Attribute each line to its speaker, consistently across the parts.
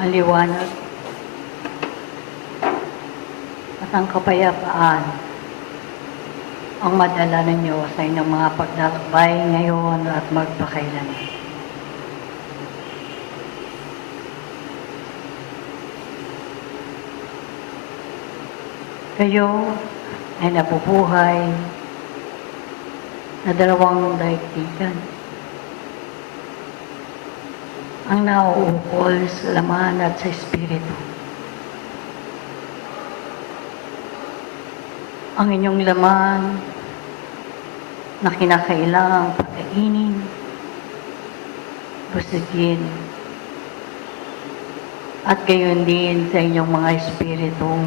Speaker 1: ang liwanag at ang kapayapaan ang madala ninyo sa inyong mga paglalakbay ngayon at magpakailan. Kayo ay nabubuhay na dalawang daigdigan. Ang nauukol sa laman at sa espiritu. Ang inyong laman na kinakailangang pakainin, busugin, at gayon din sa inyong mga espiritong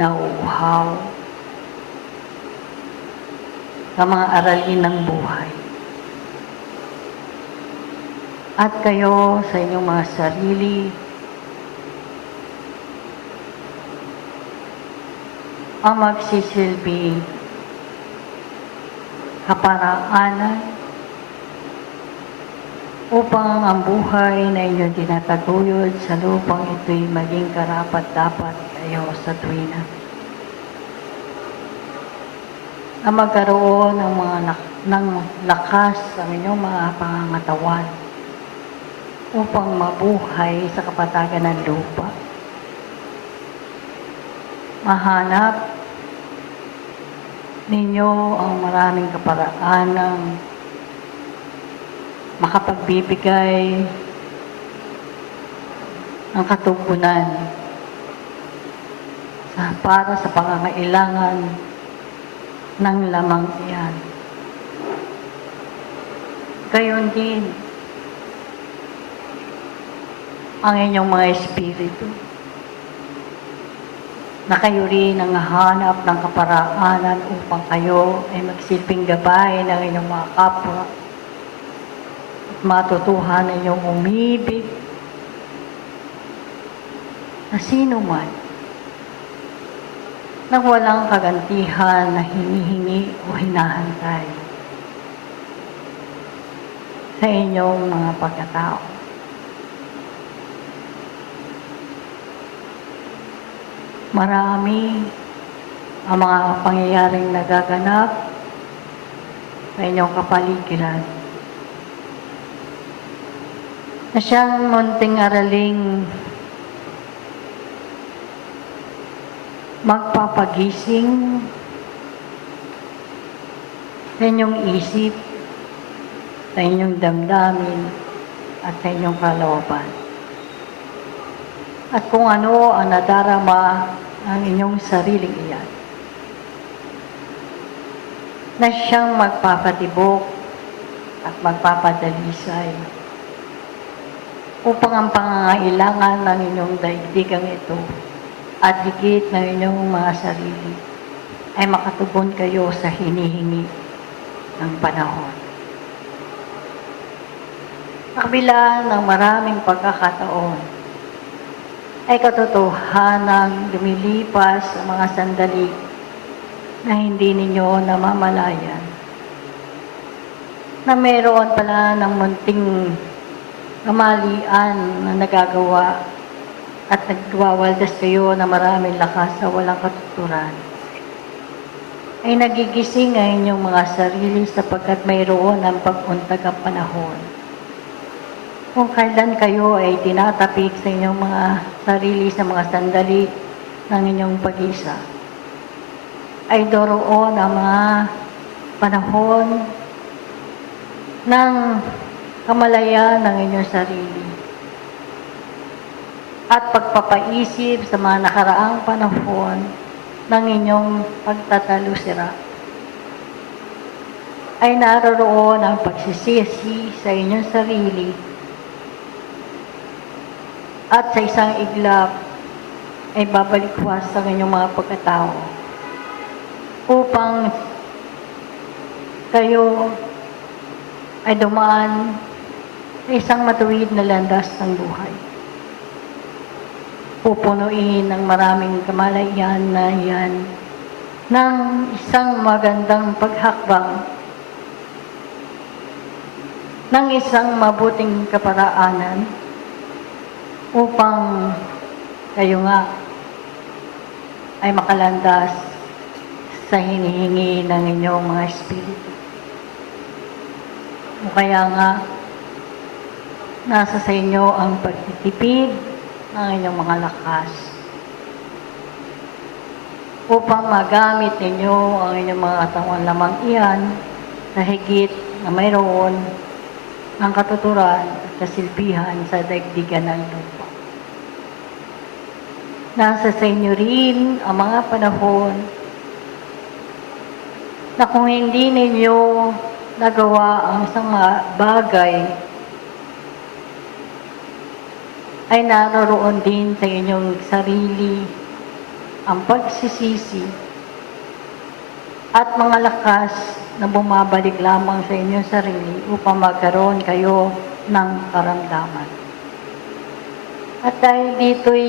Speaker 1: nauuhaw sa mga aralin ng buhay. At kayo sa inyong mga sarili, ang magsisilbi kaparaanan upang ang buhay na inyong tinataguyod sa lupang ito'y maging karapat-dapat kayo sa tuwina. Na magkaroon ng mga ng lakas sa inyong mga pangangatawan upang mabuhay sa kapatagan ng lupa. Mahanap ninyo ang maraming kaparaan ng makapagbibigay ng katugunan sa, para sa pangangailangan ng lamang iyan. Gayon din ang inyong mga espiritu na kayo rin ang hanap ng kaparaanan upang kayo ay magsilbing gabay ng inyong mga kapwa at matutuhan ninyong umibig na sino man na walang kagantihan na hinihingi o hinahantay sa inyong mga pagkatao. Marami ang mga pangyayaring nagaganap sa inyong kapaligiran. Na siyang munting araling magpapagising sa inyong isip, sa inyong damdamin, at sa inyong kalooban. At kung ano ang nadarama ng inyong sariling iyan. Na siyang magpapatibok at magpapadalisay upang ang pangangailangan ng inyong daigdigang ito at higit ng inyong mga sarili ay makatugon kayo sa hinihingi ng panahon. Kabila ng maraming pagkakataon, ay katotohanang lumilipas sa mga sandali na hindi ninyo namamalayan. Na mayroon pala ng munting kamalian na nagagawa at nagwawaldas kayo na maraming lakas sa walang katuturan. Ay nagigising ang inyong mga sarili sapagkat mayroon ang pag-untag ang panahon kung kailan kayo ay tinatapik sa inyong mga sarili sa mga sandali ng inyong pag-isa, ay doroon ang mga panahon ng kamalayan ng inyong sarili. At pagpapaisip sa mga nakaraang panahon ng inyong pagtatalusira. Ay naroroon ang pagsisisi sa inyong sarili at sa isang iglap ay babalikwas sa inyong mga pagkatao upang kayo ay dumaan sa isang matuwid na landas ng buhay. Pupunuin ng maraming kamalayan na yan ng isang magandang paghakbang ng isang mabuting kaparaanan upang kayo nga ay makalandas sa hinihingi ng inyong mga espiritu. O kaya nga, nasa sa inyo ang pagtitipid ng inyong mga lakas upang magamit ninyo ang inyong mga katawan lamang iyan sa higit na mayroon ng katuturan at kasilbihan sa daigdigan ng lupa. Nasa sa inyo rin ang mga panahon na kung hindi ninyo nagawa ang isang bagay, ay naroon din sa inyong sarili ang pagsisisi at mga lakas na bumabalik lamang sa inyong sarili upang magkaroon kayo ng karamdaman. At dahil dito'y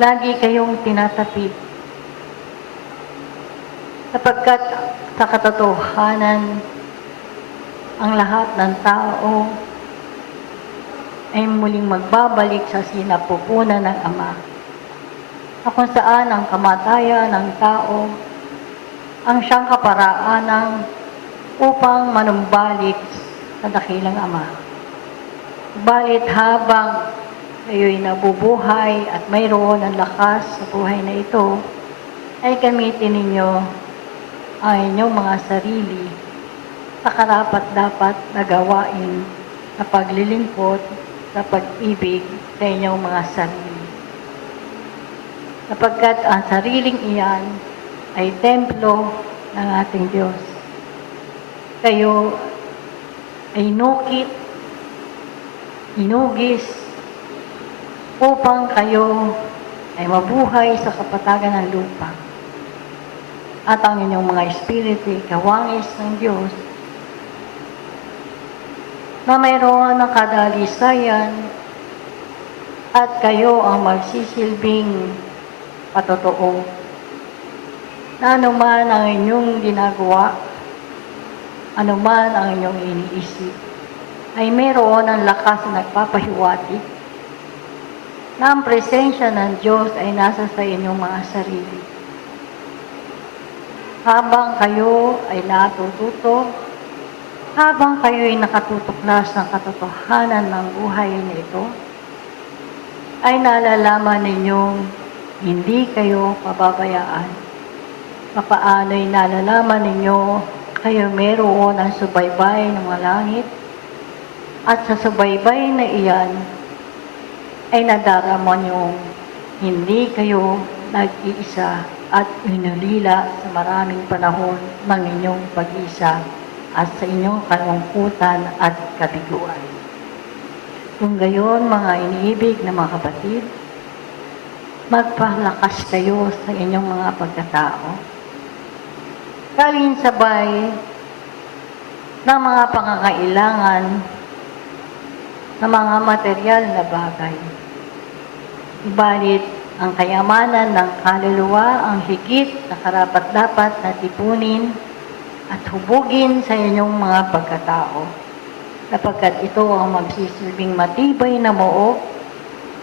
Speaker 1: lagi kayong tinatapid sapagkat sa katotohanan ang lahat ng tao ay muling magbabalik sa sinapupunan ng Ama na kung saan ang kamatayan ng tao ang siyang kaparaanan upang manumbalik sa dakilang Ama. Balit habang kayo'y nabubuhay at mayroon ang lakas sa buhay na ito, ay gamitin ninyo ang inyong mga sarili sa karapat dapat na gawain na paglilingkod sa pag-ibig sa inyong mga sarili. Sapagkat ang sariling iyan ay templo ng ating Diyos. Kayo ay nukit, inugis, upang kayo ay mabuhay sa kapatagan ng lupa. At ang inyong mga espiritu, kawangis ng Diyos, na mayroon ng kadalisayan at kayo ang magsisilbing patotoo na anuman ang inyong ginagawa, anuman ang inyong iniisip, ay mayroon ang lakas na nagpapahiwati na ang presensya ng Diyos ay nasa sa inyong mga sarili. Habang kayo ay natututo, habang kayo ay nakatutuklas ng katotohanan ng buhay na ito, ay nalalaman ninyong hindi kayo pababayaan. Papaano'y nalalaman ninyo kayo meron ang subaybay ng mga langit at sa subaybay na iyan ay nadarama niyong hindi kayo nag-iisa at inulila sa maraming panahon ng inyong pag-isa at sa inyong kalungkutan at kabiguan. Kung gayon, mga iniibig na mga kapatid, magpalakas kayo sa inyong mga pagkatao. Kaling sabay ng mga pangangailangan ng mga material na bagay. Ibalit ang kayamanan ng kaluluwa ang higit na karapat-dapat na tipunin at hubugin sa inyong mga pagkatao sapagkat ito ang magsisilbing matibay na moo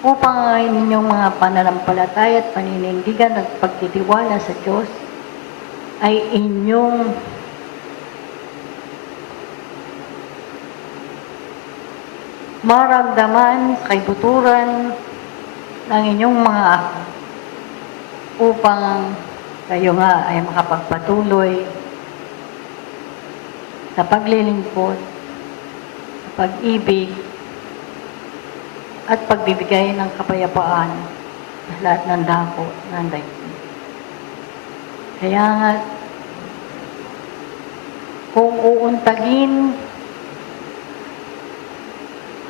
Speaker 1: upang ang inyong mga pananampalataya at paninindigan at pagtitiwala sa Diyos ay inyong maramdaman kaibuturan ng inyong mga upang kayo nga ay makapagpatuloy sa paglilingkod, sa pag-ibig, at pagbibigay ng kapayapaan sa lahat ng dako ng daigdig. Kaya nga, kung uuntagin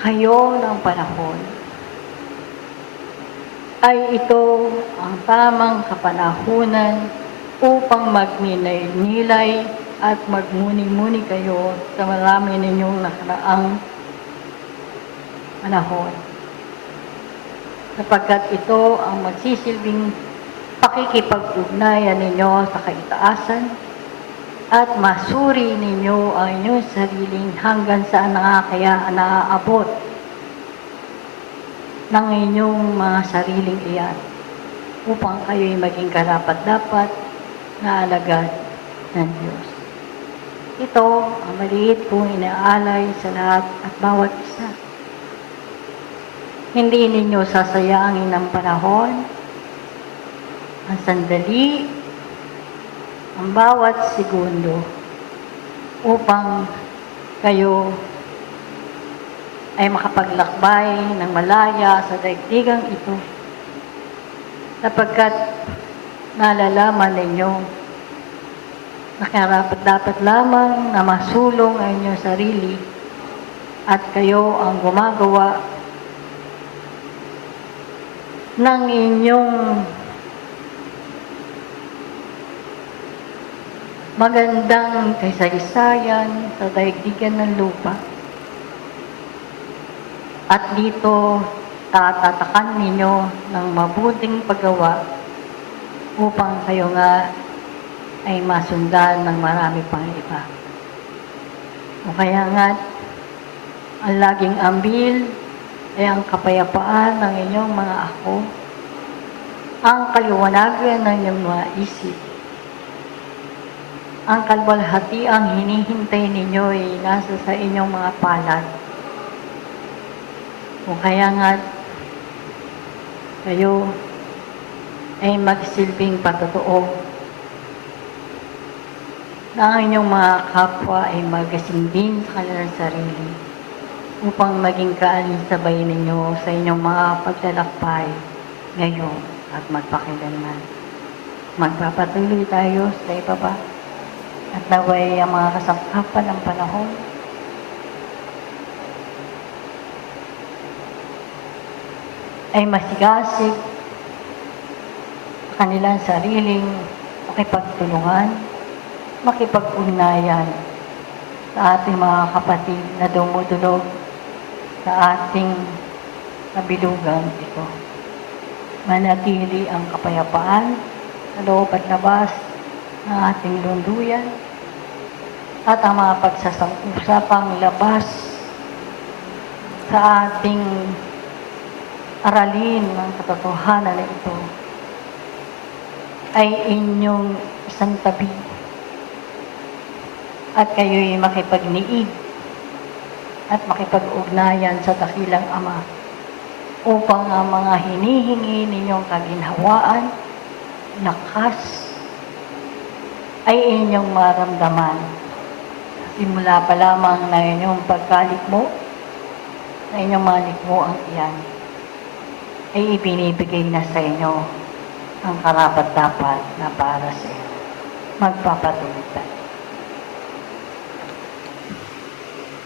Speaker 1: kayo ng panahon, ay ito ang tamang kapanahunan upang magminay-nilay at magmuni-muni kayo sa marami ninyong nakaraang panahon. Sapagkat ito ang magsisilbing pakikipag-ugnayan ninyo sa kaitaasan at masuri ninyo ang inyong sariling hanggang saan na kaya naaabot ng inyong mga sariling iyan upang kayo'y maging karapat-dapat na alagad ng Diyos. Ito ang maliit kong inaalay sa lahat at bawat isa. Hindi ninyo sasayangin ang panahon, ang sandali, ang bawat segundo upang kayo ay makapaglakbay ng malaya sa daigdigang ito sapagkat nalalaman ninyo na dapat lamang na masulong ang inyong sarili at kayo ang gumagawa ng inyong magandang kasaysayan sa daigdigan ng lupa. At dito, tatatakan ninyo ng mabuting paggawa upang kayo nga ay masundan ng marami pang iba. O kaya nga, ang laging ambil ay ang kapayapaan ng inyong mga ako, ang kaliwanagan ng inyong mga isip, ang kalwalhati ang hinihintay ninyo ay nasa sa inyong mga palad. O kaya nga, kayo ay magsilbing patotoo na ang inyong mga kapwa ay magasingbin sa kanilang sarili upang maging kaalinsabay ninyo sa inyong mga paglalakbay ngayon at magpakilanman. Magpapatuloy tayo sa ibaba at naway ang mga kasangkapan ng panahon ay masigasig kanilang sariling makipagtulungan, makipag-ugnayan sa ating mga kapatid na dumudulog sa ating kabilugan ito. Manatili ang kapayapaan sa loob at labas ng ating lunduyan at ang mga pagsasang-usapang labas sa ating aralin ng katotohanan na ito ay inyong isang tabi at kayo'y makipagniig at makipag-ugnayan sa dakilang Ama upang ang mga hinihingi ninyong kaginhawaan, lakas, ay inyong maramdaman. Simula pa lamang na inyong pagkalikmo, na inyong mga likmo ang iyan, ay ibinibigay na sa inyo ang karapat dapat na para sa inyo. Magpapatuloy tayo.